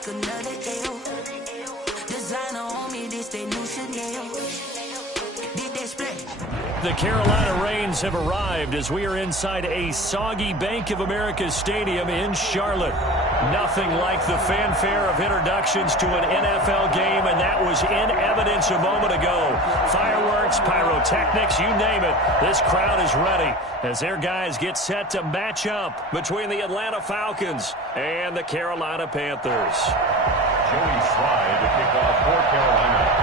take another L. Designer on me, this they new Chanel. Did they split? The Carolina Rains have arrived as we are inside a soggy Bank of America Stadium in Charlotte. Nothing like the fanfare of introductions to an NFL game, and that was in evidence a moment ago. Fireworks, pyrotechnics, you name it. This crowd is ready as their guys get set to match up between the Atlanta Falcons and the Carolina Panthers. Joey Slye to kick off for Carolina.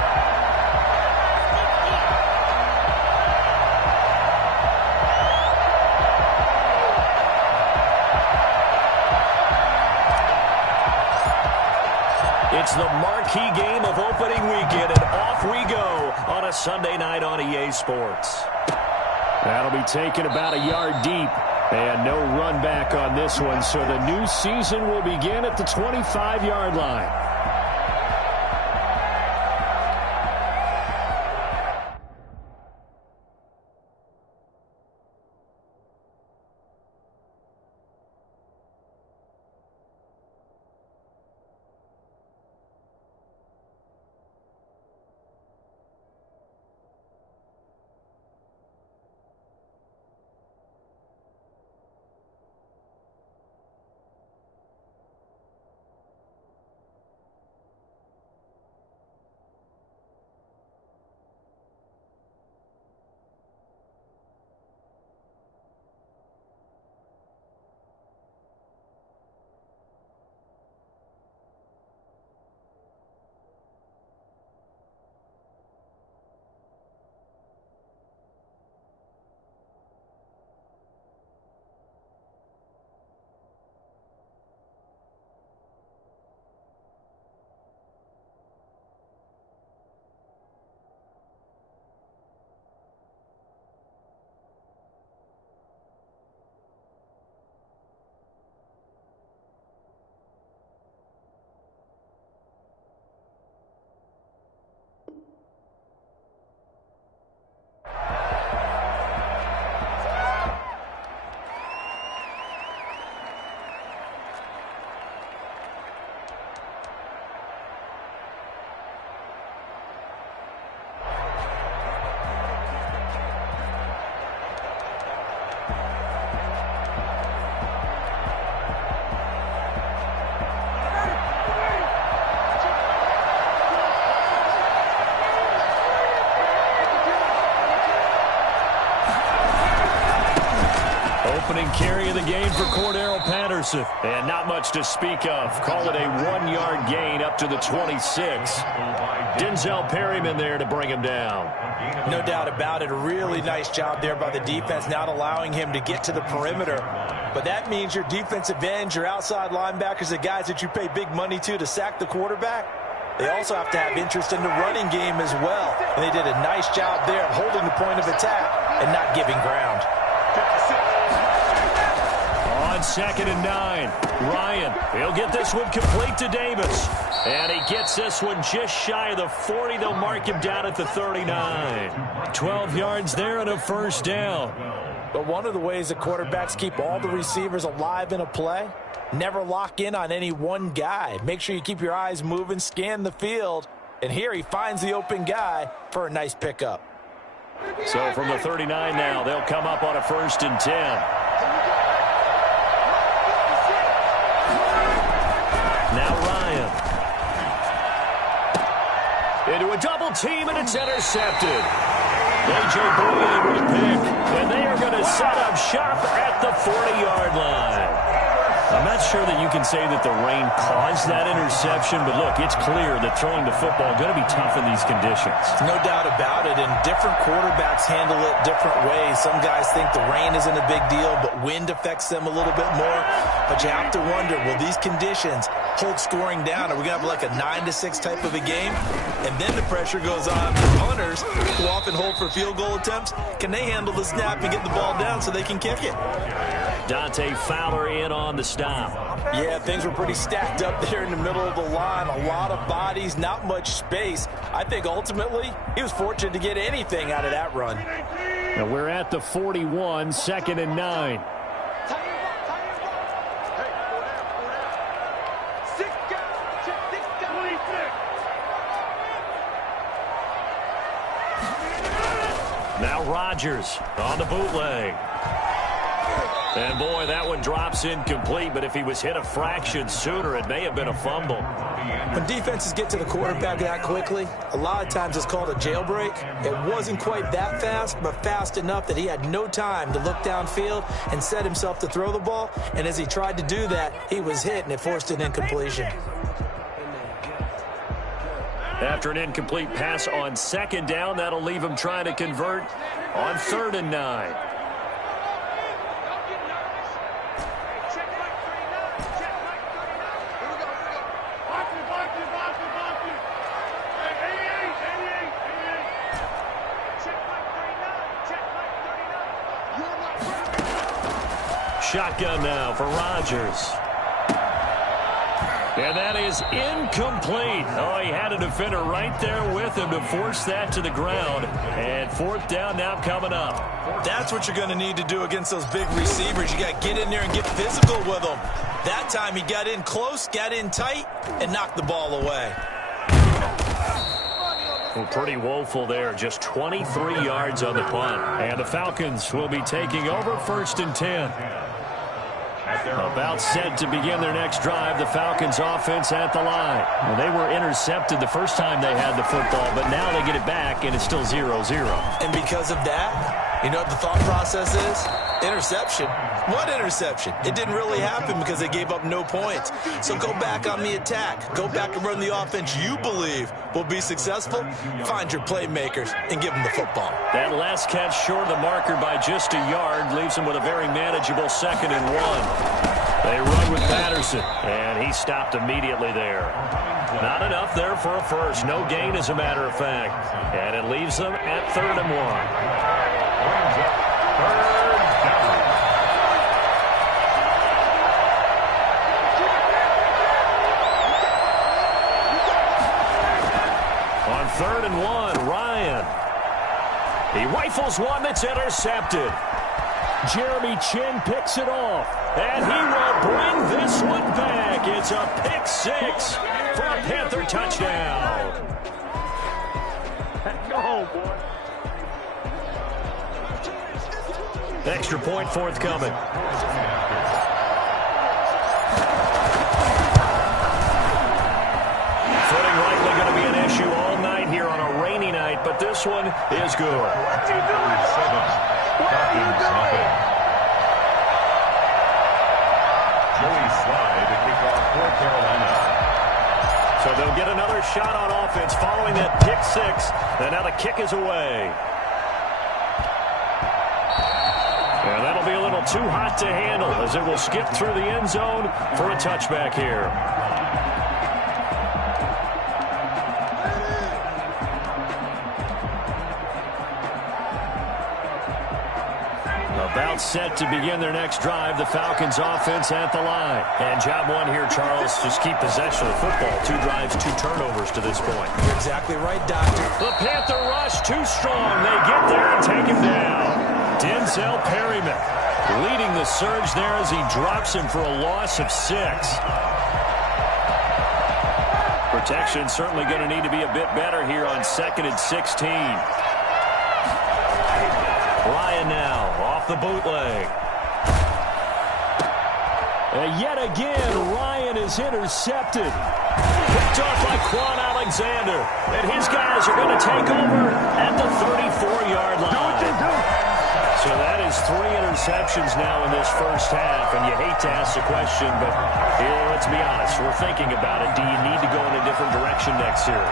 It's the marquee game of opening weekend, and off we go on a Sunday night on EA Sports. That'll be taken about a yard deep, and no run back on this one, so the new season will begin at the 25-yard line. Opening carry of the game for Cordero Patterson. And not much to speak of. Call it a 1-yard gain up to the 26. Denzel Perryman there to bring him down. No doubt about it. A really nice job there by the defense, not allowing him to get to the perimeter. But that means your defensive ends, your outside linebackers, the guys that you pay big money to sack the quarterback, they also have to have interest in the running game as well. And they did a nice job there of holding the point of attack and not giving ground. On 2nd and 9, Ryan, he'll get this one complete to Davis. And he gets this one just shy of the 40. They'll mark him down at the 39. 12 yards there and a first down. But one of the ways that quarterbacks keep all the receivers alive in a play, never lock in on any one guy. Make sure you keep your eyes moving, scan the field. And here he finds the open guy for a nice pickup. So from the 39 now, they'll come up on a 1st and 10. Now Ryan. Into a double team, and it's intercepted. A.J. Bouye with a pick, and they are going to set up shop at the 40-yard line. I'm not sure that you can say that the rain caused that interception, but look, it's clear that throwing the football is going to be tough in these conditions. No doubt about it, and different quarterbacks handle it different ways. Some guys think the rain isn't a big deal, but wind affects them a little bit more. But you have to wonder, will these conditions hold scoring down? Are we going to have like a 9-6 type of a game? And then the pressure goes on the punters who often hold for field goal attempts. Can they handle the snap and get the ball down so they can kick it? Dante Fowler in on the stop. Yeah, things were pretty stacked up there in the middle of the line. A lot of bodies, not much space. I think ultimately he was fortunate to get anything out of that run. Now we're at the 41, 2nd and 9. Rodgers on the bootleg. And, boy, that one drops incomplete, but if he was hit a fraction sooner, it may have been a fumble. When defenses get to the quarterback that quickly, a lot of times it's called a jailbreak. It wasn't quite that fast, but fast enough that he had no time to look downfield and set himself to throw the ball. And as he tried to do that, he was hit, and it forced an incompletion. After an incomplete pass on second down, that'll leave him trying to convert on 3rd and 9. Shotgun now for Rodgers. And that is incomplete. Oh, he had a defender right there with him to force that to the ground. And 4th down now coming up. That's what you're going to need to do against those big receivers. You got to get in there and get physical with them. That time he got in close, got in tight, and knocked the ball away. Well, pretty woeful there. Just 23 yards on the punt. And the Falcons will be taking over 1st and 10. About set to begin their next drive. The Falcons offense at the line. Well, they were intercepted the first time they had the football, but now they get it back, and it's still 0-0. And because of that, you know what the thought process is? Interception. What interception? It didn't really happen because they gave up no points. So go back on the attack. Go back and run the offense you believe will be successful. Find your playmakers and give them the football. That last catch short of the marker by just a yard leaves him with a very manageable 2nd and 1. They run with Patterson, and he stopped immediately there. Not enough there for a first. No gain, as a matter of fact. And it leaves them at 3rd and 1. On 3rd and 1, Ryan. He rifles one that's intercepted. Jeremy Chin picks it off, and he will bring this one back. It's a pick 6 for a Panther touchdown. Go, boy. Extra point forthcoming. Footing likely going to be an issue all night here on a rainy night, but this one is good. What are you doing? Joey Slye to kick off for Carolina. So they'll get another shot on offense following that pick 6, and now the kick is away. And that'll be a little too hot to handle as it will skip through the end zone for a touchback here. About set to begin their next drive. The Falcons offense at the line. And job one here, Charles, just keep possession of the football. 2 drives, 2 turnovers to this point. You're exactly right, Doctor. The Panther rush too strong. They get there and take him down. Denzel Perryman leading the surge there as he drops him for a loss of 6. Protection certainly going to need to be a bit better here on 2nd and 16. Ryan now off the bootleg. And yet again, Ryan is intercepted. Picked off by Quan Alexander. And his guys are going to take over at the 34-yard line. So that is 3 interceptions now in this first half. And you hate to ask the question, but let's be honest. We're thinking about it. Do you need to go in a different direction next series?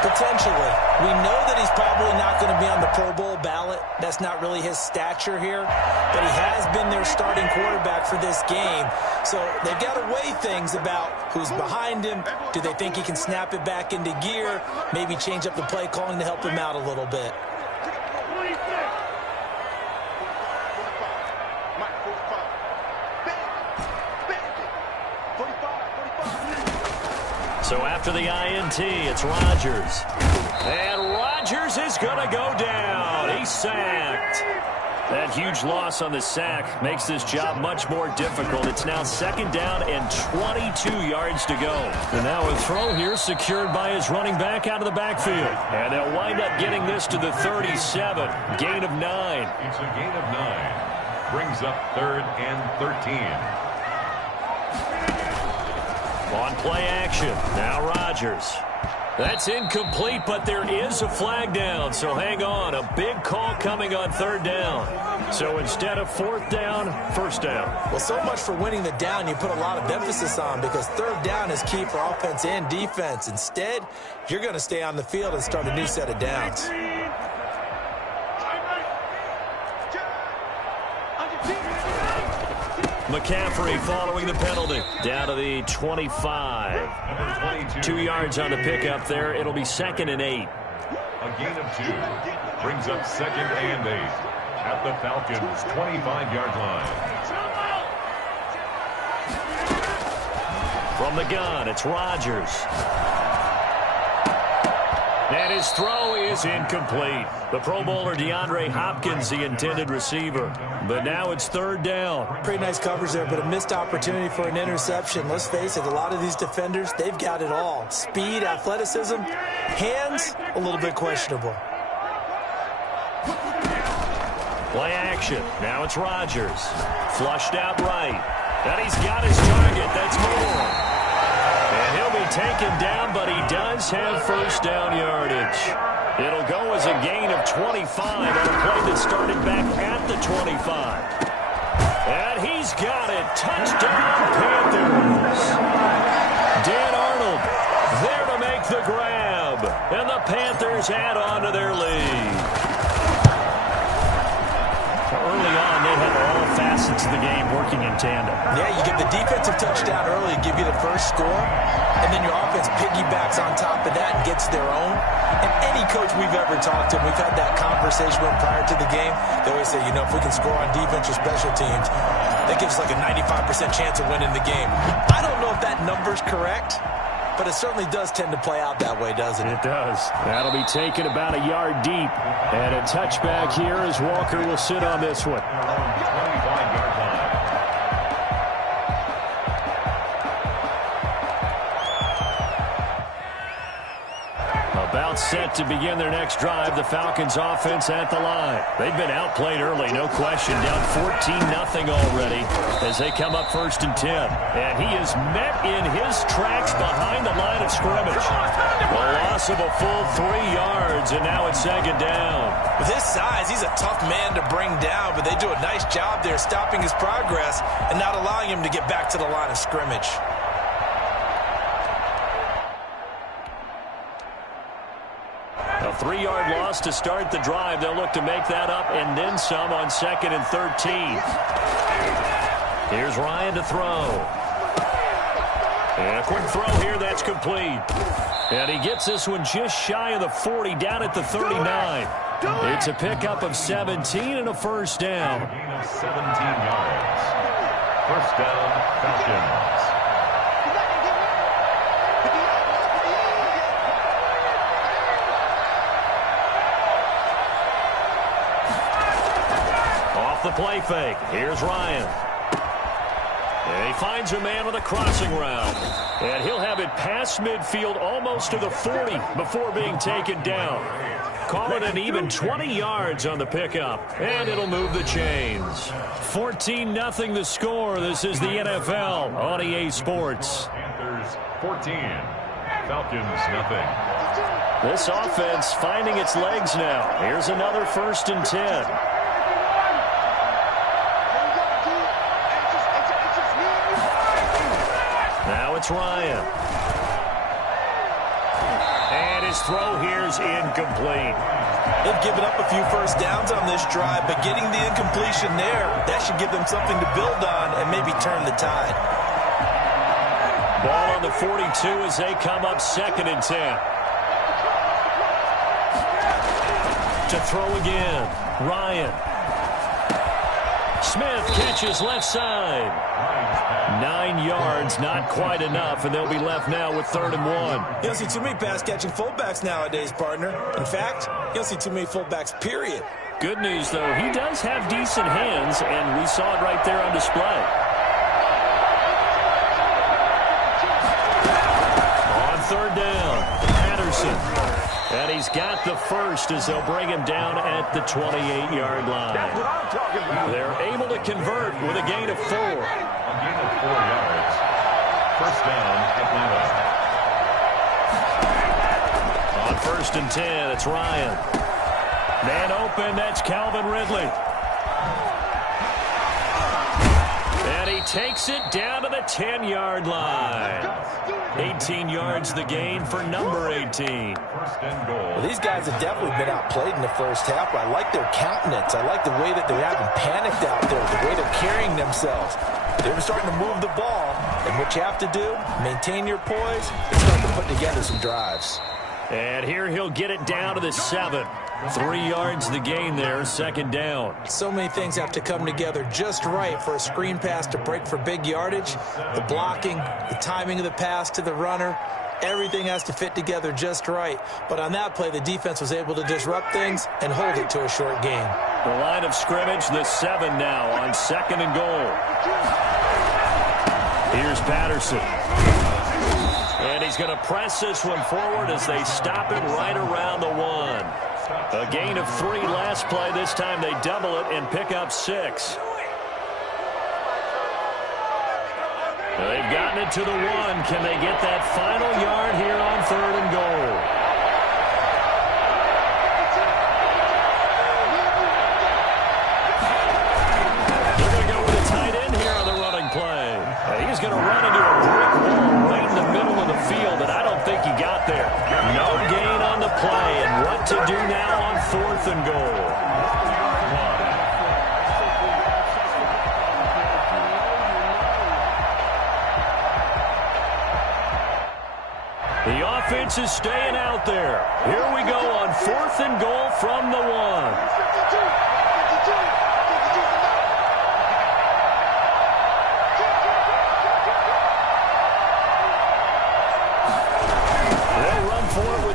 Potentially. We know that he's probably not going to be on the Pro Bowl ballot. That's not really his stature here. But he has been their starting quarterback for this game. So they've got to weigh things about who's behind him. Do they think he can snap it back into gear? Maybe change up the play calling to help him out a little bit. So after the INT, it's Rodgers. And Rodgers is going to go down. He's sacked. That huge loss on the sack makes this job much more difficult. It's now 2nd down and 22 yards to go. And now a throw here secured by his running back out of the backfield. And they'll wind up getting this to the 37. Gain of 9. It's a gain of 9. Brings up 3rd and 13. On play action. Now Rodgers. That's incomplete, but there is a flag down, so hang on. A big call coming on 3rd down. So instead of 4th down, 1st down. Well, so much for winning the down you put a lot of emphasis on, because 3rd down is key for offense and defense. Instead, you're going to stay on the field and start a new set of downs. McCaffrey following the penalty. Down to the 25. 2 yards on the pickup there. It'll be 2nd and 8. A gain of 2. Brings up 2nd and 8. At the Falcons' 25-yard line. From the gun, it's Rodgers. And his throw is incomplete. The Pro Bowler DeAndre Hopkins, the intended receiver. But now it's 3rd down. Pretty nice coverage there, but a missed opportunity for an interception. Let's face it, a lot of these defenders, they've got it all. Speed, athleticism, hands, a little bit questionable. Play action. Now it's Rodgers. Flushed out right. And he's got his target. That's Moore. And he'll be taken down, but he does have 1st down yardage. It'll go as a gain of 25 on a play that started back at the 25. And he's got it. Touchdown, Panthers. Dan Arnold there to make the grab. And the Panthers add on to their lead. Early on, they had all facets of the game working in tandem. Yeah, you get the defensive touchdown early, give you the first score, and then your offense piggybacks on top of that and gets their own. And any coach we've ever talked to, we've had that conversation with prior to the game, they always say, you know, if we can score on defense or special teams, that gives us like a 95% chance of winning the game. I don't know if that number's correct, but it certainly does tend to play out that way, doesn't it? It does. That'll be taken about a yard deep. And a touchback here as Walker will sit on this one. 25-yard line. About set to begin their next drive. The Falcons offense at the line. They've been outplayed early, no question. Down 14-0 already as they come up 1st and 10. And he is met in his tracks behind the line of scrimmage. A loss of a full 3 yards, and now it's 2nd down. With his size, he's a tough man to bring down, but they do a nice job there stopping his progress and not allowing him to get back to the line of scrimmage. A 3-yard loss to start the drive. They'll look to make that up and then some on 2nd and 13. Here's Ryan to throw. And a quick throw here. That's complete. And he gets this one just shy of the 40, down at the 39. It's a pickup of 17 and a 1st down. A gain of 17 yards. 1st down, Falcons. The play fake. Here's Ryan. And he finds a man with a crossing route. And he'll have it past midfield almost to the 40 before being taken down. Call it an even 20 yards on the pickup. And it'll move the chains. 14-0 the score. This is the NFL on EA Sports. Panthers 14. Falcons nothing. This offense finding its legs now. Here's another 1st and 10. Now it's Ryan. And his throw here's incomplete. They've given up a few 1st downs on this drive, but getting the incompletion there, that should give them something to build on and maybe turn the tide. Ball on the 42 as they come up 2nd and 10. To throw again. Ryan. Smith catches left side. 9 yards, not quite enough, and they'll be left now with 3rd and 1. You don't see too many pass-catching fullbacks nowadays, partner. In fact, you don't see too many fullbacks, period. Good news, though, he does have decent hands, and we saw it right there on display. On third down, Patterson. And he's got the first as they'll bring him down at the 28-yard line. That's what I'm talking about. They're able to convert with a gain of 4. A gain of 4 yards. First down, Atlanta. On first and 10, it's Ryan. Man open, that's Calvin Ridley. And he takes it down to the 10-yard line. 18 yards the gain for number 18. First and goal. Well, these guys have definitely been outplayed in the first half. I like their countenance. I like the way that they haven't panicked out there, the way they're carrying themselves. They're starting to move the ball. And what you have to do, maintain your poise, and start to put together some drives. And here he'll get it down to the 7. 3 yards the gain there, second down. So many things have to come together just right for a screen pass to break for big yardage. The blocking, the timing of the pass to the runner, everything has to fit together just right. But on that play, the defense was able to disrupt things and hold it to a short gain. The line of scrimmage, the 7 now on second and goal. Here's Patterson. And he's going to press this one forward as they stop it right around the 1. A gain of 3 last play. This time they double it and pick up 6. They've gotten it to the 1. Can they get that final yard here on third and goal? They're going to go with a tight end here on the running play. And he's going to run into a brick wall right in the middle of the field, and I don't think he got there. No gain on the play, and what to do now on fourth and goal. The offense is staying out there. Here we go on fourth and goal from the 1.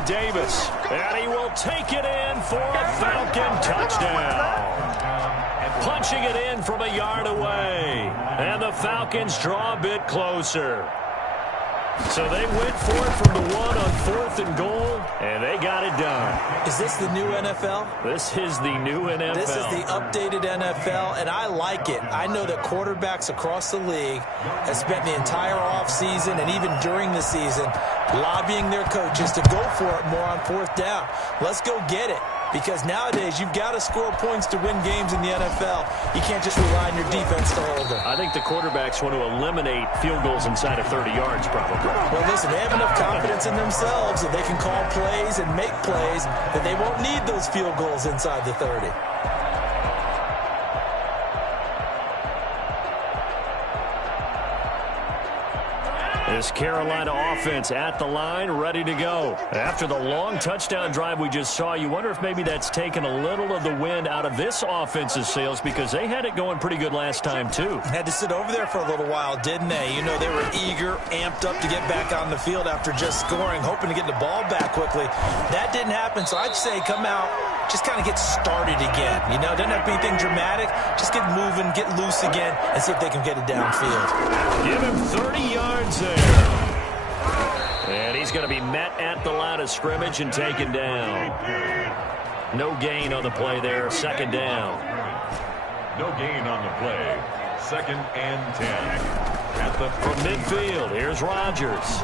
Davis, and he will take it in for a Falcon touchdown. Punching it in from a yard away, and the Falcons draw a bit closer. So they went for it from the 1 on fourth and goal, and they got it done. Is this the new NFL? This is the new NFL. This is the updated NFL, and I like it. I know that quarterbacks across the league have spent the entire offseason and even during the season lobbying their coaches to go for it more on fourth down. Let's go get it. Because nowadays, you've got to score points to win games in the NFL. You can't just rely on your defense to hold them. I think the quarterbacks want to eliminate field goals inside of 30 yards, probably. Well, listen, they have enough confidence in themselves that they can call plays and make plays that they won't need those field goals inside the 30. This Carolina offense at the line, ready to go. After the long touchdown drive we just saw, you wonder if maybe that's taken a little of the wind out of this offense's sails because they had it going pretty good last time, too. Had to sit over there for a little while, didn't they? You know, they were eager, amped up to get back on the field after just scoring, hoping to get the ball back quickly. That didn't happen, so I'd say come out, just kind of get started again. You know, doesn't have to be anything dramatic. Just get moving, get loose again, and see if they can get it downfield. Give him 30 yards there. And he's going to be met at the line of scrimmage and taken down. No gain on the play there. Second down. No gain on the play. Second and 10. From midfield, here's Rodgers.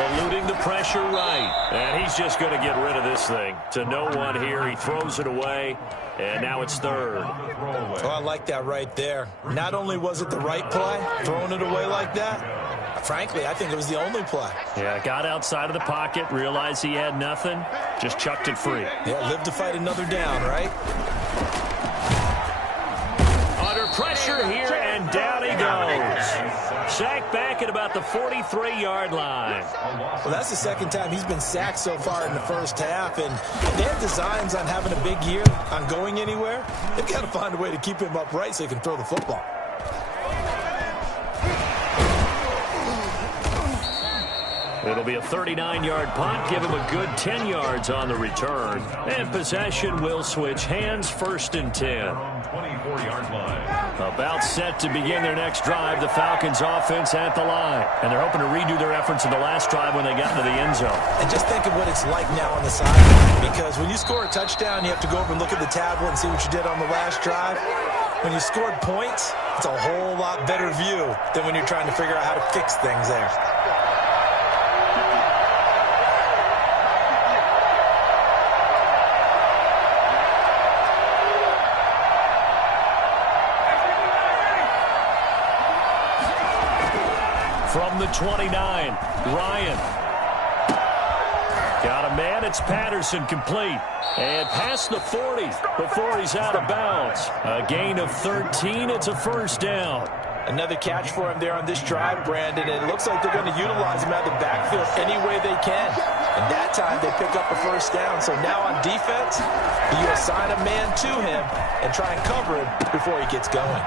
Eluding the pressure right. And he's just going to get rid of this thing. To no one here. He throws it away. And now it's third. Oh, I like that right there. Not only was it the right play, throwing it away like that, frankly, I think it was the only play. Yeah, got outside of the pocket, realized he had nothing, just chucked it free. Yeah, live to fight another down, right? Under pressure here, and down he goes. Sacked back at about the 43-yard line. Well, that's the second time he's been sacked so far in the first half, and they have designs on having a big year, on going anywhere. They've got to find a way to keep him upright so he can throw the football. It'll be a 39-yard punt. Give him a good 10 yards on the return. And possession will switch hands, 1st and 10. 24-yard line. About set to begin their next drive. The Falcons offense at the line. And they're hoping to redo their efforts in the last drive when they got into the end zone. And just think of what it's like now on the sideline. Because when you score a touchdown, you have to go over and look at the tablet and see what you did on the last drive. When you scored points, it's a whole lot better view than when you're trying to figure out how to fix things there. From the 29, Ryan. Got a man, it's Patterson, complete. And past the 40 before he's out of bounds. A gain of 13, it's a 1st down. Another catch for him there on this drive, Brandon. And it looks like they're going to utilize him out of the backfield any way they can. And that time they pick up a 1st down. So now on defense, you assign a man to him and try and cover him before he gets going.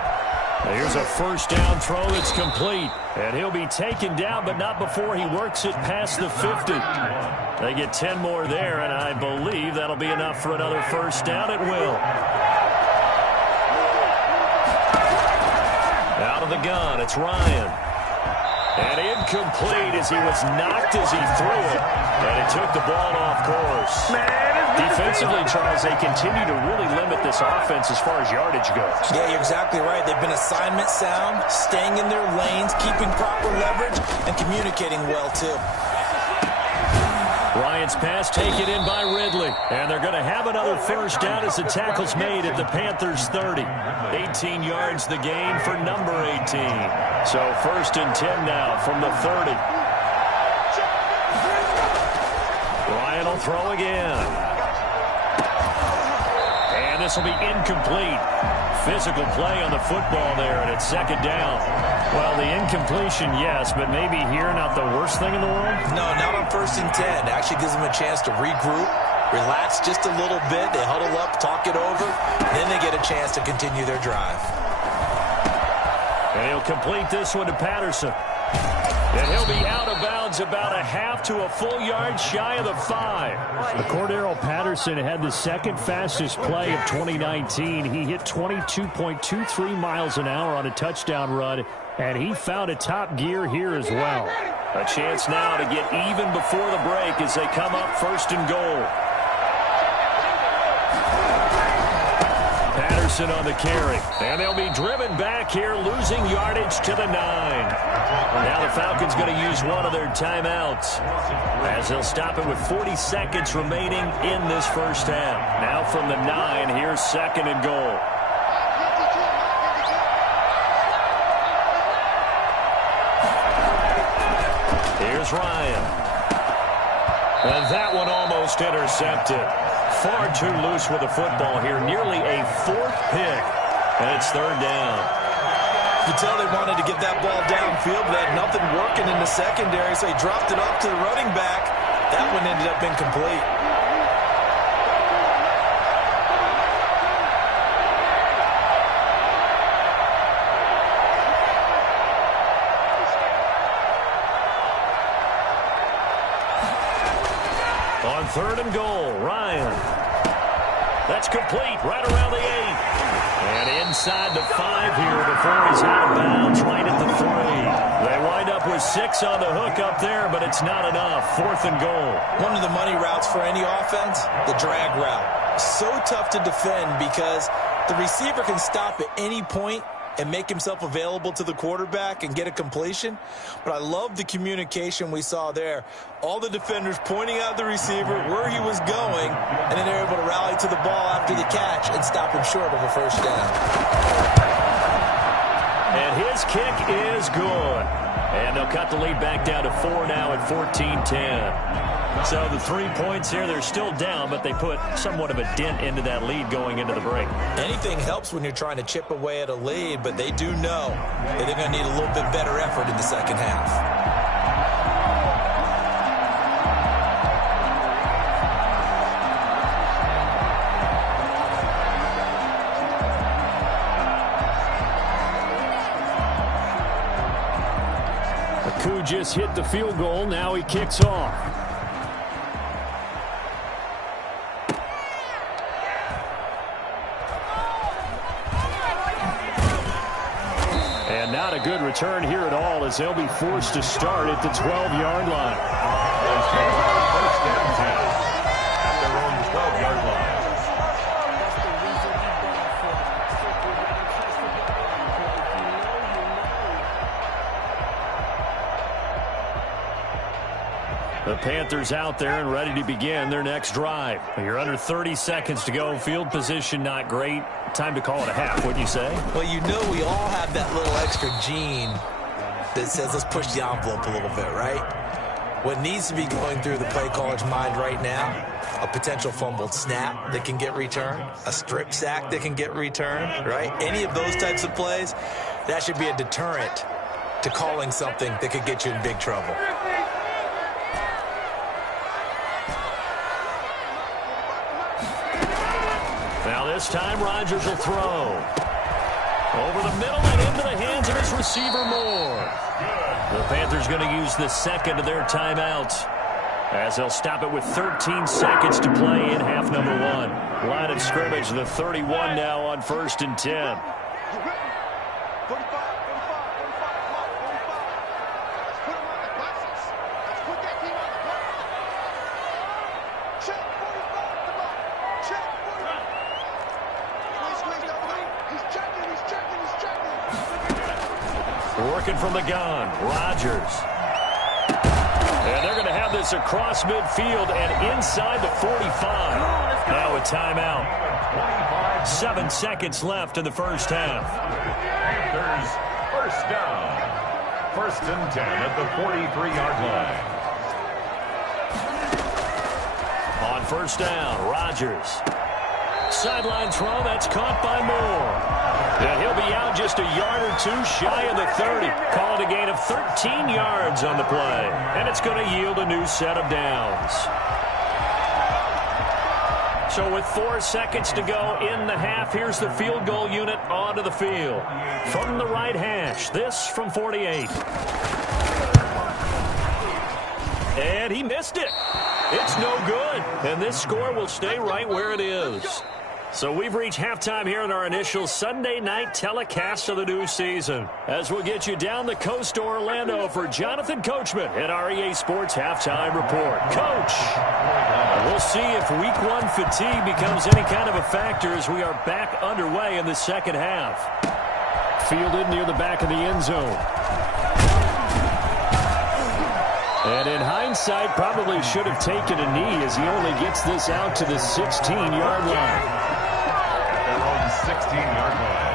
Here's a 1st down throw that's complete. And he'll be taken down, but not before he works it past the 50. They get 10 more there, and I believe that'll be enough for another 1st down. It will. Out of the gun, it's Ryan. And incomplete as he was knocked as he threw it. And it took the ball off course. Defensively, Charles, they continue to really limit this offense as far as yardage goes. Yeah, you're exactly right. They've been assignment sound, staying in their lanes, keeping proper leverage, and communicating well, too. Ryan's pass taken in by Ridley. And they're going to have another 1st down as the tackle's made at the Panthers' 30. 18 yards the gain for number 18. So 1st and 10 now from the 30. Ryan will throw again. And this will be incomplete. Physical play on the football there, and it's 2nd down. Well, the incompletion, yes, but maybe here not the worst thing in the world? No, not on 1st and 10. It actually gives them a chance to regroup, relax just a little bit. They huddle up, talk it over, then they get a chance to continue their drive. And he'll complete this one to Patterson. And he'll be out of bounds about a half to a full yard shy of the 5. Cordero Patterson had the 2nd fastest play of 2019. He hit 22.23 miles an hour on a touchdown run, and he found a top gear here as well. A chance now to get even before the break as they come up 1st and goal. Patterson on the carry. And they'll be driven back here, losing yardage to the 9. Now the Falcons going to use one of their timeouts as they'll stop it with 40 seconds remaining in this 1st half. Now from the 9, here's 2nd and goal. Here's Ryan. And that one almost intercepted. Far too loose with the football here. Nearly a 4th pick. And it's 3rd down. You could tell they wanted to get that ball downfield, but they had nothing working in the secondary, so he dropped it off to the running back. That one ended up incomplete. On 3rd and goal, Ryan. That's complete right around the 8. And inside the 5 here before he's out of bounds right at the 3. They wind up with 6 on the hook up there, but it's not enough. 4th and goal. One of the money routes for any offense, the drag route. So tough to defend because the receiver can stop at any point and make himself available to the quarterback and get a completion. But I love the communication we saw there. All the defenders pointing out the receiver where he was going, and then they're able to rally to the ball after the catch and stop him short of a 1st down. And his kick is good. And they'll cut the lead back down to 4 now at 14-10. So the 3 points here, they're still down, but they put somewhat of a dent into that lead going into the break. Anything helps when you're trying to chip away at a lead, but they do know that they're going to need a little bit better effort in the 2nd half. Aku just hit the field goal. Now he kicks off. And not a good return here at all, as they'll be forced to start at the 12-yard line. First and 10 at their own 12-yard line. The Panthers out there and ready to begin their next drive. You're under 30 seconds to go. Field position not great. Time to call it a half, wouldn't you say? Well, you know we all have that little extra gene that says let's push the envelope a little bit, right? What needs to be going through the play caller's mind right now, a potential fumbled snap that can get returned, a strip sack that can get returned, right? Any of those types of plays, that should be a deterrent to calling something that could get you in big trouble. Now this time Rodgers will throw. Over the middle and into the hands of his receiver Moore. The Panthers going to use the second of their timeouts, as they'll stop it with 13 seconds to play in half number one. Line of scrimmage, the 31 now on 1st and 10. Working from the gun, Rodgers. And they're going to have this across midfield and inside the 45. Now a timeout. 7 seconds left in the first half. Panthers first down. 1st and 10 at the 43-yard line. On 1st down, Rodgers. Sideline throw, that's caught by Moore. And he'll be out just a yard or two shy of the 30. Called a gain of 13 yards on the play. And it's going to yield a new set of downs. So with 4 seconds to go in the half, here's the field goal unit onto the field. From the right hash, this from 48. And he missed it. It's no good. And this score will stay right where it is. So we've reached halftime here in our initial Sunday night telecast of the new season, as we'll get you down the coast to Orlando for Jonathan Coachman at our EA Sports Halftime Report. Coach, we'll see if Week 1 fatigue becomes any kind of a factor as we are back underway in the second half. Fielded near the back of the end zone. And in hindsight, probably should have taken a knee as he only gets this out to the 16-yard line. 16-yard line.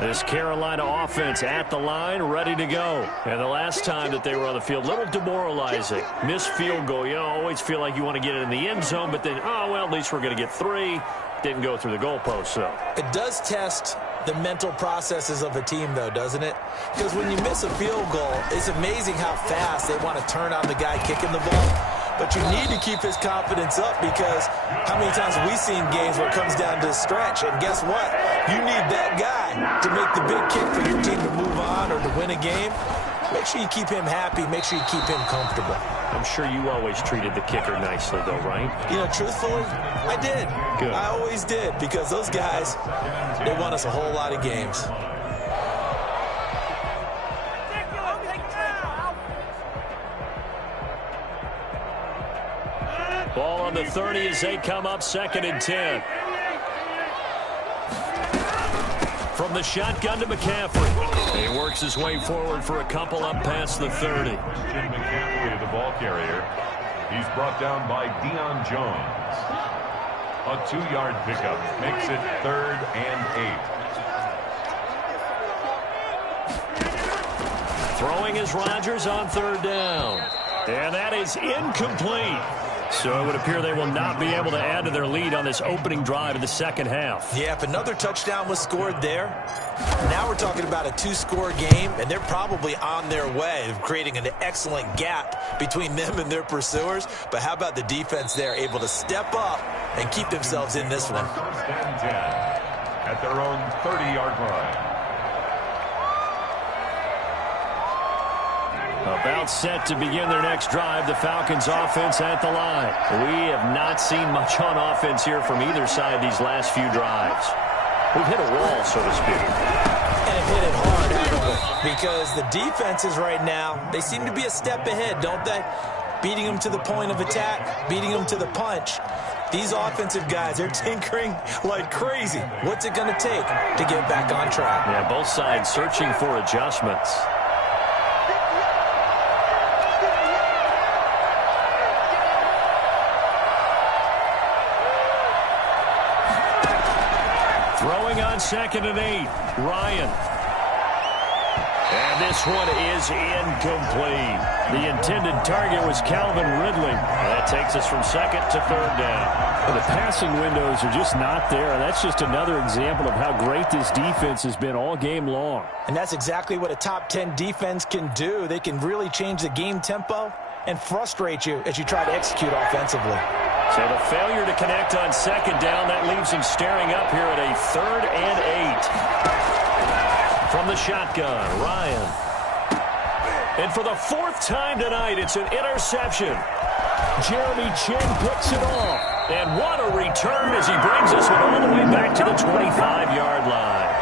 This Carolina offense at the line, ready to go. And the last time that they were on the field, a little demoralizing. Missed field goal. You always feel like you want to get it in the end zone, but then, oh, well, at least we're going to get 3. Didn't go through the goalpost, so. It does test the mental processes of a team, though, doesn't it? Because when you miss a field goal, it's amazing how fast they want to turn on the guy kicking the ball. But you need to keep his confidence up, because how many times have we seen games where it comes down to a stretch? And guess what? You need that guy to make the big kick for your team to move on or to win a game. Make sure you keep him happy. Make sure you keep him comfortable. I'm sure you always treated the kicker nicely, though, right? You know, truthfully, I did. Good. I always did, because those guys, they won us a whole lot of games. Ball on the 30 as they come up 2nd and 10. From the shotgun to McCaffrey. He works his way forward for a couple up past the 30. McCaffrey, the ball carrier. He's brought down by Deion Jones. A 2-yard pickup makes it 3rd and 8. Throwing is Rodgers on 3rd down. And that is incomplete. So it would appear they will not be able to add to their lead on this opening drive of the second half. Yeah, if another touchdown was scored there, now we're talking about a two-score game, and they're probably on their way of creating an excellent gap between them and their pursuers. But how about the defense there, able to step up and keep themselves in this one? First and 10 at their own 30-yard line. About set to begin their next drive, the Falcons offense at the line. We have not seen much on offense here from either side these last few drives. We've hit a wall, so to speak. And have hit it hard, haven't we? Because the defenses right now, they seem to be a step ahead, don't they? Beating them to the point of attack, beating them to the punch. These offensive guys, they're tinkering like crazy. What's it going to take to get back on track? Yeah, both sides searching for adjustments. Throwing on 2nd and 8, Ryan. And this one is incomplete. The intended target was Calvin Ridley. That takes us from 2nd to 3rd down. Well, the passing windows are just not there. And that's just another example of how great this defense has been all game long. And that's exactly what a top 10 defense can do. They can really change the game tempo and frustrate you as you try to execute offensively. So the failure to connect on 2nd down, that leaves him staring up here at a 3rd and 8. From the shotgun, Ryan. And for the 4th time tonight, it's an interception. Jeremy Chin picks it off. And what a return as he brings us all the way back to the 25-yard line.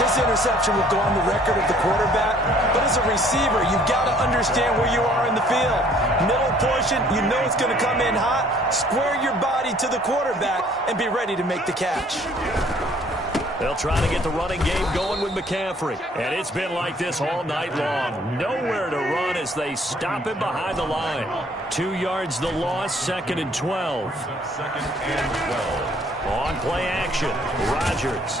This interception will go on the record of the quarterback, but as a receiver, you've got to understand where you are in the field. Middle portion, you know it's going to come in hot. Square your body to the quarterback and be ready to make the catch. They'll try to get the running game going with McCaffrey. And it's been like this all night long. Nowhere to run as they stop him behind the line. 2 yards the loss, 2nd and 12. 2nd and 12. On play action, Rodgers.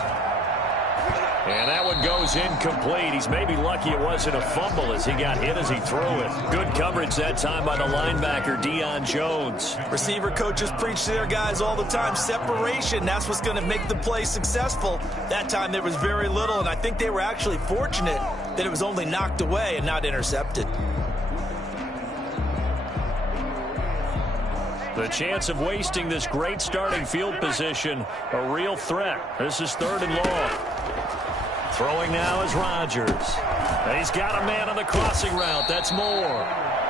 And that one goes incomplete. He's maybe lucky it wasn't a fumble as he got hit as he threw it. Good coverage that time by the linebacker, Deion Jones. Receiver coaches preach to their guys all the time. Separation, that's what's going to make the play successful. That time there was very little, and I think they were actually fortunate that it was only knocked away and not intercepted. The chance of wasting this great starting field position, a real threat. This is 3rd and long. Throwing now is Rodgers. And he's got a man on the crossing route. That's Moore.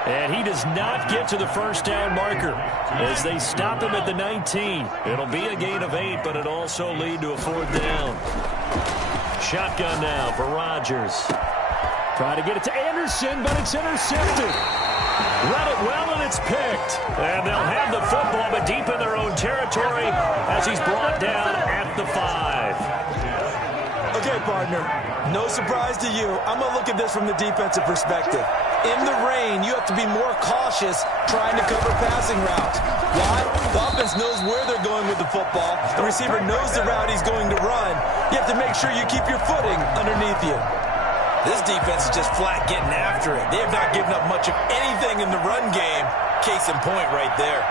And he does not get to the 1st down marker as they stop him at the 19. It'll be a gain of 8, but it'll also lead to a 4th down. Shotgun now for Rodgers. Try to get it to Anderson, but it's intercepted. Read it well, and it's picked. And they'll have the football, but deep in their own territory as he's brought down at the 5. Okay, partner, no surprise to you. I'm going to look at this from the defensive perspective. In the rain, you have to be more cautious trying to cover passing routes. Why? The offense knows where they're going with the football. The receiver knows the route he's going to run. You have to make sure you keep your footing underneath you. This defense is just flat getting after it. They have not given up much of anything in the run game. Case in point right there.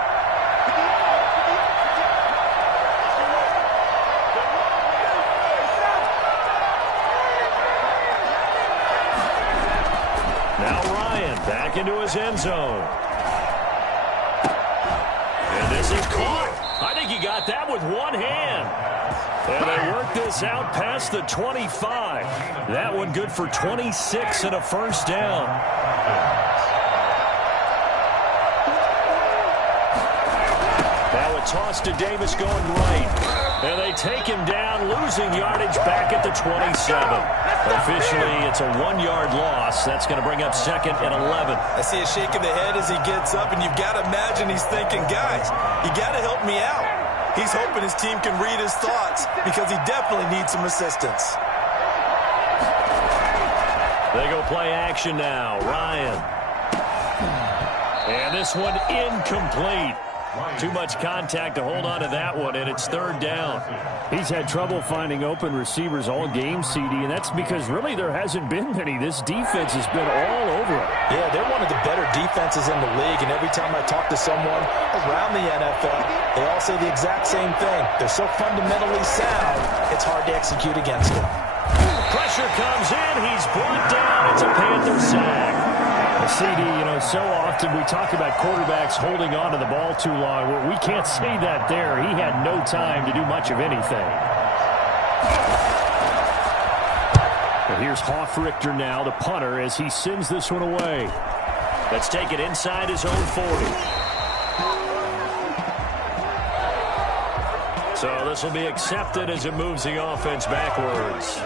Now Ryan back into his end zone. And this is caught. I think he got that with one hand. And they work this out past the 25. That one good for 26 and a 1st down. Now a toss to Davis going right. And they take him down, losing yardage back at the 27. Officially, it's a 1-yard loss. That's going to bring up 2nd and 11. I see a shake of the head as he gets up, and you've got to imagine he's thinking, guys, you got to help me out. He's hoping his team can read his thoughts because he definitely needs some assistance. They go play action now. Ryan. And this one incomplete. Too much contact to hold on to that one, and it's third down. He's had trouble finding open receivers all game, CD, and that's because really there hasn't been many. This defense has been all over it. Yeah, they're one of the better defenses in the league, and every time I talk to someone around the NFL, they all say the exact same thing. They're so fundamentally sound, it's hard to execute against them. Pressure comes in. He's brought down. It's a Panther sack. CD, so often we talk about quarterbacks holding on to the ball too long. Well, we can't say that there. He had no time to do much of anything. But here's Hoffrichter now, the punter, as he sends this one away. Let's take it inside his own 40. So this will be accepted as it moves the offense backwards.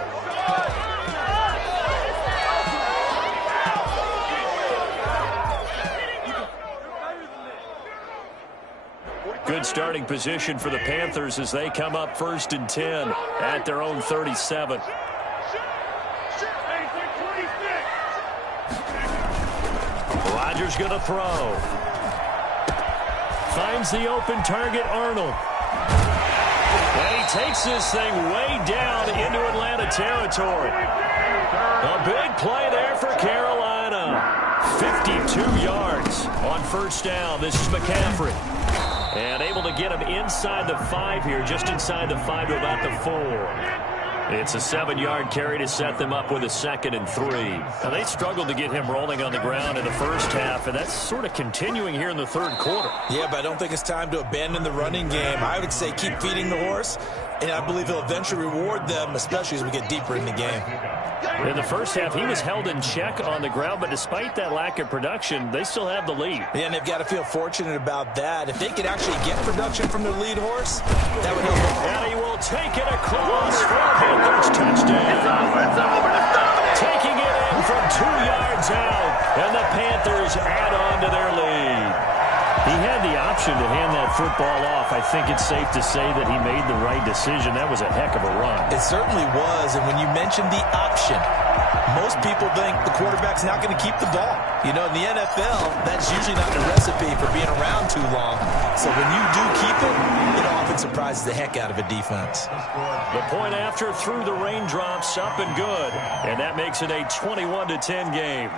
Good starting position for the Panthers as they come up 1st and 10 at their own 37. Rodgers going to throw. Finds the open target, Arnold. And he takes this thing way down into Atlanta territory. A big play there for Carolina. 52 yards on 1st down. This is McCaffrey. And able to get him inside the 5 here, just inside the 5 to about the 4. It's a 7-yard carry to set them up with a 2nd and 3. Now, they struggled to get him rolling on the ground in the first half, and that's sort of continuing here in the third quarter. Yeah, but I don't think it's time to abandon the running game. I would say keep feeding the horse, and I believe he'll eventually reward them, especially as we get deeper in the game. In the first half, he was held in check on the ground, but despite that lack of production, they still have the lead. Yeah, and they've got to feel fortunate about that. If they could actually get production from their lead horse, that would help them. And he will take it across for a Panthers touchdown. Taking it in from 2 yards out, and the Panthers add on to their lead. He had the option to hand that football off. I think it's safe to say that he made the right decision. That was a heck of a run. It certainly was, and when you mentioned the option, most people think the quarterback's not going to keep the ball. In the NFL, that's usually not the recipe for being around too long. So when you do keep it, it often surprises the heck out of a defense. The point after through the raindrops, up and good, and that makes it a 21-10 game.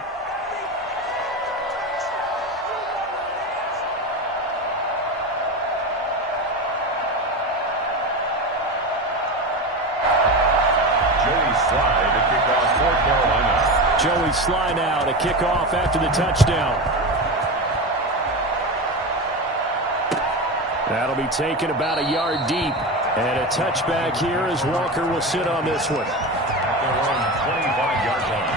Joey Sly now to kick off after the touchdown. That'll be taken about a yard deep. And a touchback here as Walker will sit on this one. 25-yard line.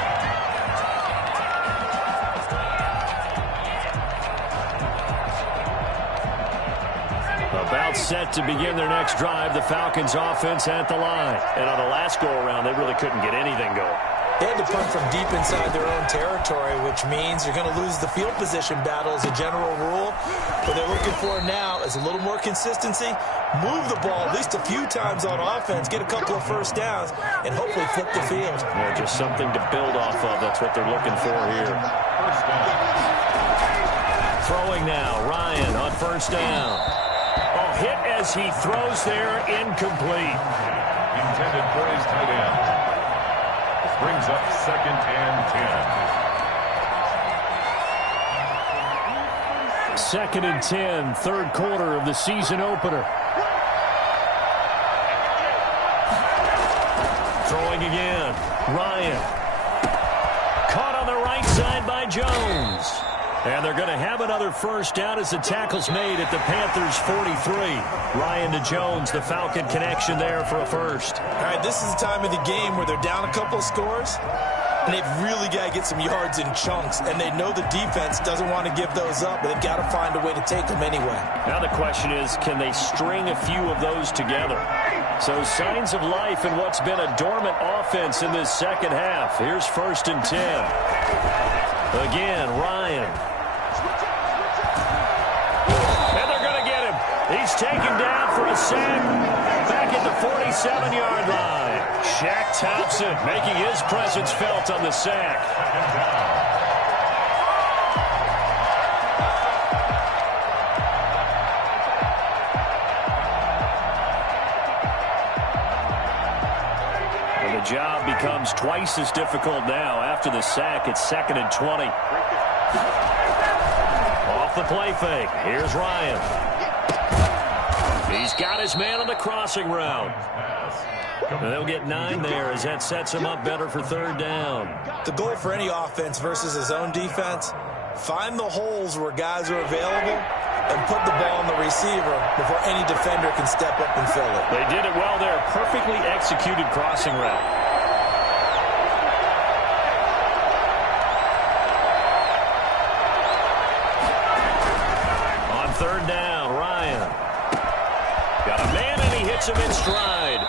About set to begin their next drive. The Falcons offense at the line. And on the last go-around, they really couldn't get anything going. They had to punt from deep inside their own territory, which means you're going to lose the field position battle as a general rule. What they're looking for now is a little more consistency, move the ball at least a few times on offense, get a couple of first downs, and hopefully flip the field. Yeah, just something to build off of. That's what they're looking for here. Throwing now, Ryan on 1st down. Oh, hit as he throws there, incomplete. Intended for his tight end. Brings up 2nd and 10. 2nd and 10, third quarter of the season opener. Throwing again. Ryan. Caught on the right side by Jones. And they're going to have another first down as the tackle's made at the Panthers' 43. Ryan to Jones, the Falcon connection there for a first. All right, this is the time of the game where they're down a couple of scores, and they've really got to get some yards in chunks, and they know the defense doesn't want to give those up, but they've got to find a way to take them anyway. Now the question is, can they string a few of those together? So signs of life in what's been a dormant offense in this second half. Here's 1st and 10. Again, Ryan. And they're going to get him. He's taken down for a sack back at the 47-yard line. Shaq Thompson making his presence felt on the sack. job becomes twice as difficult now. After the sack, it's 2nd and 20. Off the play fake. Here's Ryan. He's got his man on the crossing route. And they'll get 9 there as that sets him up better for 3rd down. The goal for any offense versus his own defense, find the holes where guys are available and put the ball on the receiver before any defender can step up and fill it. They did it well there. Perfectly executed crossing route. On 3rd down, Ryan. Got a man and he hits him in stride.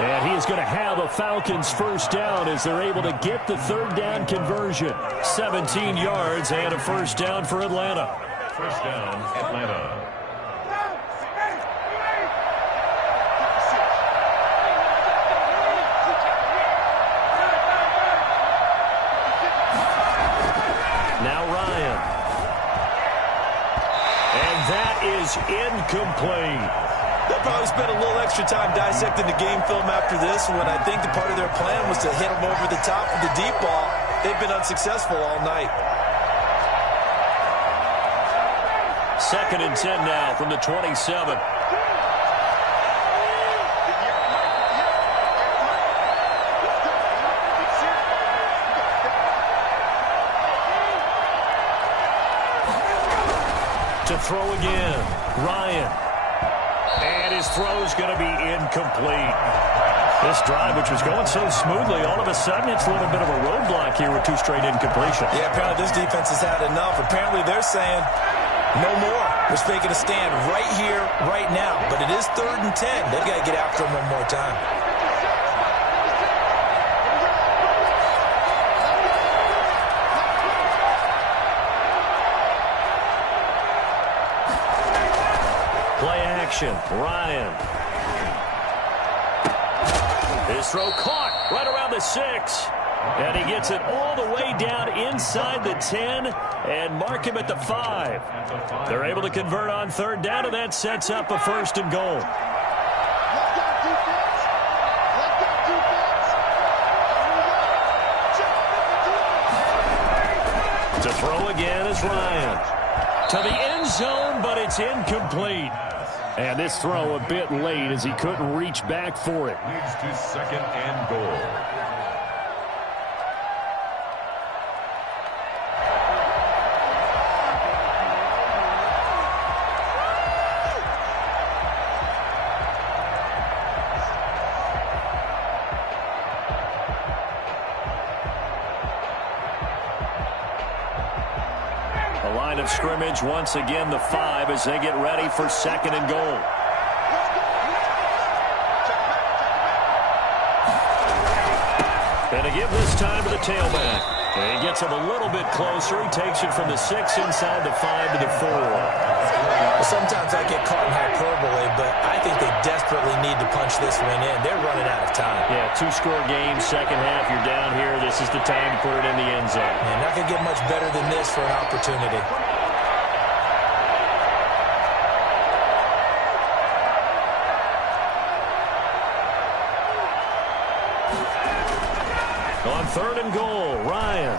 And he is going to have a Falcons 1st down as they're able to get the 3rd down conversion. 17 yards and a 1st down for Atlanta. 1st down, Atlanta. Now Ryan. And that is incomplete. They'll probably spend a little extra time dissecting the game film after this when I think the part of their plan was to hit them over the top with the deep ball. They've been unsuccessful all night. 2nd and 10 now from the 27. To throw again, Ryan. And his throw's going to be incomplete. This drive, which was going so smoothly, all of a sudden it's a little bit of a roadblock here with 2 straight incompletions. Yeah, apparently this defense has had enough. Apparently they're saying no more. We're just making a stand right here, right now. But it is 3rd and 10. They've got to get after him one more time. Play action, Ryan. His throw caught right around the 6. And he gets it all the way down inside the 10 and mark him at the 5. They're able to convert on 3rd down, and that sets up a 1st and goal. To throw again is Ryan. To the end zone, but it's incomplete. And this throw a bit late as he couldn't reach back for it. Leads to 2nd and goal. The line of scrimmage, once again, the 5 as they get ready for 2nd and goal. And to give this time to the tailback. And he gets him a little bit closer. He takes it from the 6 inside the 5 to the 4. Well, sometimes I get caught in hyperbole, but I think they desperately need to punch this one in. They're running out of time. Yeah, 2-score game, 2nd half. You're down here. This is the time to put it in the end zone. Man, not going to get much better than this for an opportunity. On 3rd and goal, Ryan.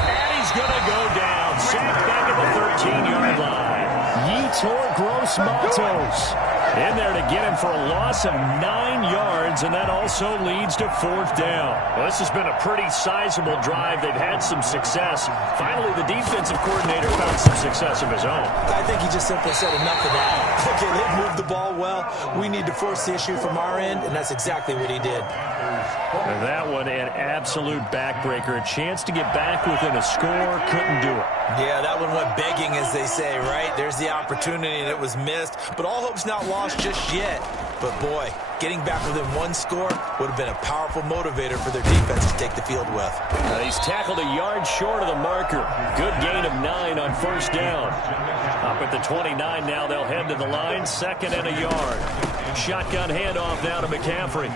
And he's going to go down. Sacked back at the 13-yard line. Yetur Gross-Matos in there to get him for a loss of 9 yards, and that also leads to 4th down. Well, this has been a pretty sizable drive. They've had some success. Finally, the defensive coordinator found some success of his own. I think he just simply said enough of that. Okay, they've moved the ball well. We need to force the issue from our end, and that's exactly what he did. And that one, an absolute backbreaker. A chance to get back within a score, couldn't do it. Yeah, that one went begging, as they say, right? There's the opportunity, and it was missed. But all hope's not lost just yet. But, boy, getting back within 1 score would have been a powerful motivator for their defense to take the field with. He's tackled a yard short of the marker. Good gain of 9 on 1st down. Up at the 29 now, they'll head to the line, 2nd and a yard. Shotgun handoff now to McCaffrey.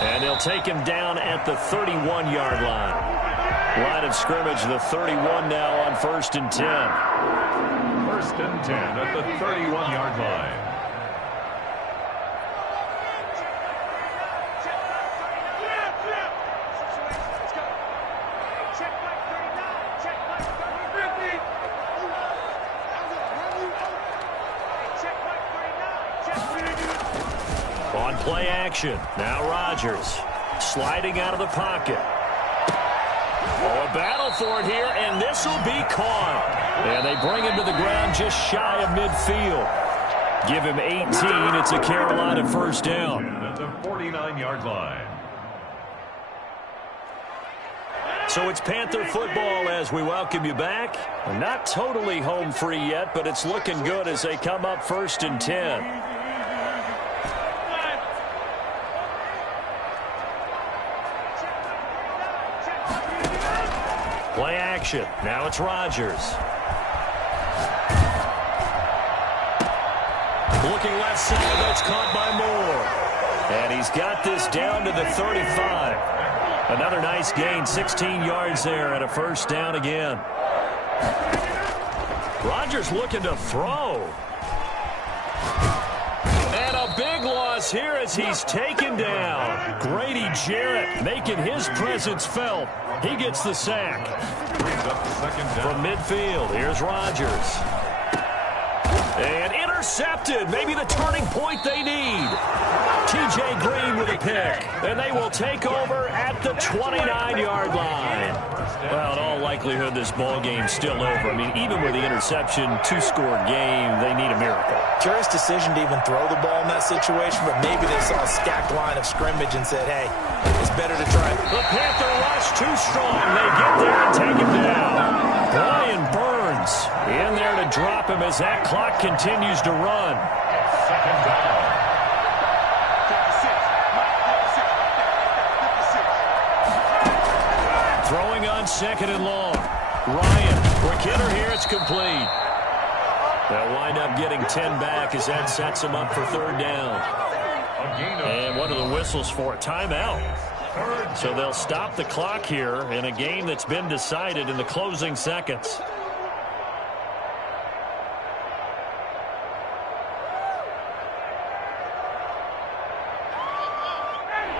And they'll take him down at the 31-yard line. Line of scrimmage, the 31 now on 1st and 10. 1st and 10 at the 31-yard line. On play action, now Rodgers sliding out of the pocket. Oh, a battle for it here, and this will be caught. And they bring him to the ground just shy of midfield. Give him 18. It's a Carolina first down. At the 49-yard line. So it's Panther football as we welcome you back. Not totally home free yet, but it's looking good as they come up 1st and 10. Play action. Now it's Rodgers. Looking left side. That's caught by Moore. And he's got this down to the 35. Another nice gain. 16 yards there and a first down again. Rodgers looking to throw. And a big loss here as he's taken down. Grady Jarrett making his presence felt. He gets the sack. From midfield, here's Rodgers. And intercepted. Maybe the turning point they need. T.J. Green with a pick. And they will take over at the 29-yard line. Well, in all likelihood, this ball game's still over. I mean, even with the interception, 2-score game, they need a miracle. Curious decision to even throw the ball in that situation, but maybe they saw a stacked line of scrimmage and said, hey, it's better to try. The Panther rush too strong. They get there and take him down. Brian Burns in there to drop him as that clock continues to run. Second down. Throwing on 2nd and long. Ryan, quick hitter here, it's complete. They'll wind up getting 10 back as that sets them up for 3rd down. And one of the whistles for a timeout. So they'll stop the clock here in a game that's been decided in the closing seconds.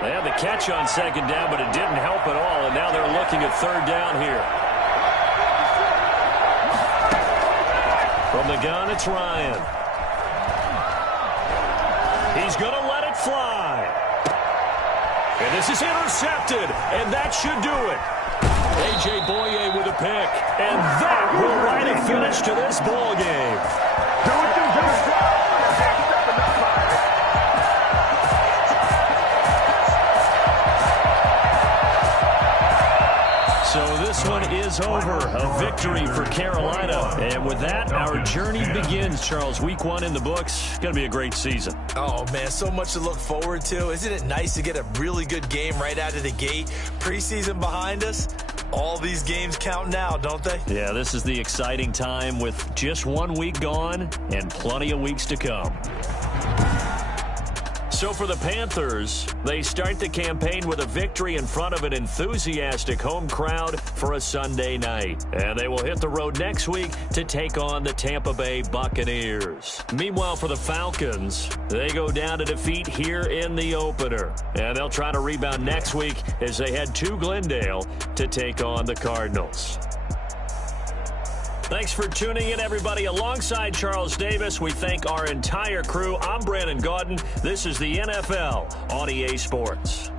They had the catch on 2nd down, but it didn't help at all, and now they're looking at 3rd down here. From the gun, it's Ryan. He's going to let it fly. And this is intercepted, and that should do it. A.J. Boye with a pick, and that will write a finish to this ball game. So this one is over. A victory for Carolina. And with that, our journey begins, Charles. Week 1 in the books. It's going to be a great season. Oh, man, so much to look forward to. Isn't it nice to get a really good game right out of the gate? Preseason behind us. All these games count now, don't they? Yeah, this is the exciting time with just 1 week gone and plenty of weeks to come. So for the Panthers, they start the campaign with a victory in front of an enthusiastic home crowd for a Sunday night. And they will hit the road next week to take on the Tampa Bay Buccaneers. Meanwhile, for the Falcons, they go down to defeat here in the opener. And they'll try to rebound next week as they head to Glendale to take on the Cardinals. Thanks for tuning in, everybody. Alongside Charles Davis, we thank our entire crew. I'm Brandon Gaudin. This is the NFL on EA Sports.